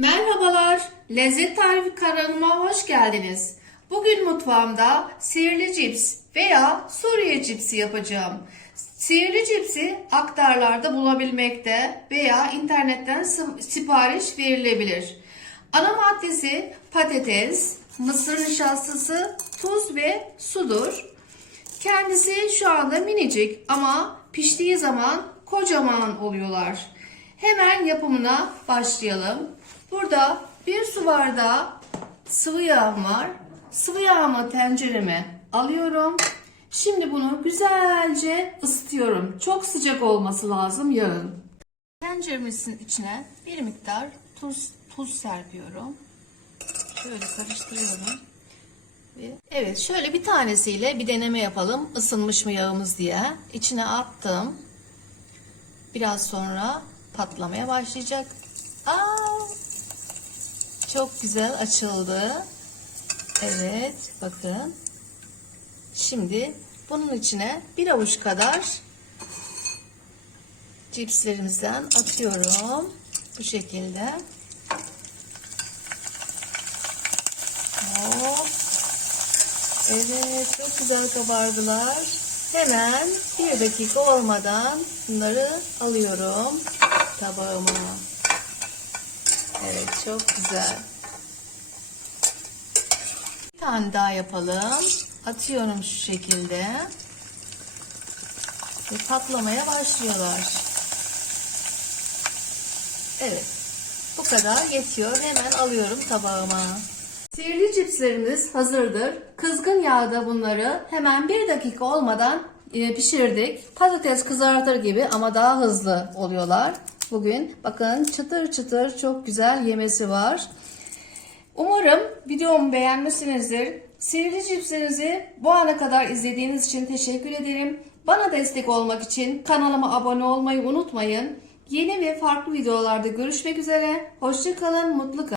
Merhabalar, Lezzet Tarifi kanalıma hoş geldiniz. Bugün mutfağımda sihirli cips veya Suriye cipsi yapacağım. Sihirli cipsi aktarlarda bulabilmekte veya internetten sipariş verilebilir. Ana maddesi patates, mısır nişastası, tuz ve sudur. Kendisi şu anda minicik ama piştiği zaman kocaman oluyorlar. Hemen yapımına başlayalım. Burada bir su bardağı sıvı yağım var. Sıvı yağımı tencereme alıyorum. Şimdi bunu güzelce ısıtıyorum. Çok sıcak olması lazım yağın. Tenceremizin içine bir miktar tuz tuz serpiyorum. Şöyle karıştırıyorum. Ve- Evet şöyle bir tanesiyle bir deneme yapalım. Isınmış mı yağımız diye. İçine attım. Biraz sonra patlamaya başlayacak. Aa, çok güzel açıldı. Evet bakın. Şimdi bunun içine bir avuç kadar cipslerimizden atıyorum. Bu şekilde. Hop. Evet çok güzel kabardılar. Hemen bir dakika olmadan bunları alıyorum tabağıma. Evet çok güzel. Bir tane daha yapalım. Atıyorum şu şekilde. Ve patlamaya başlıyorlar. Evet. Bu kadar yetiyor. Hemen alıyorum tabağıma. Sihirli cipslerimiz hazırdır. Kızgın yağda bunları hemen bir dakika olmadan e, pişirdik. Patates kızartır gibi ama daha hızlı oluyorlar. Bugün bakın çıtır çıtır çok güzel yemesi var. Umarım videomu beğenmişsinizdir. Sihirli cipslerinizi bu ana kadar izlediğiniz için teşekkür ederim. Bana destek olmak için kanalıma abone olmayı unutmayın. Yeni ve farklı videolarda görüşmek üzere. Hoşçakalın, mutlu kalın.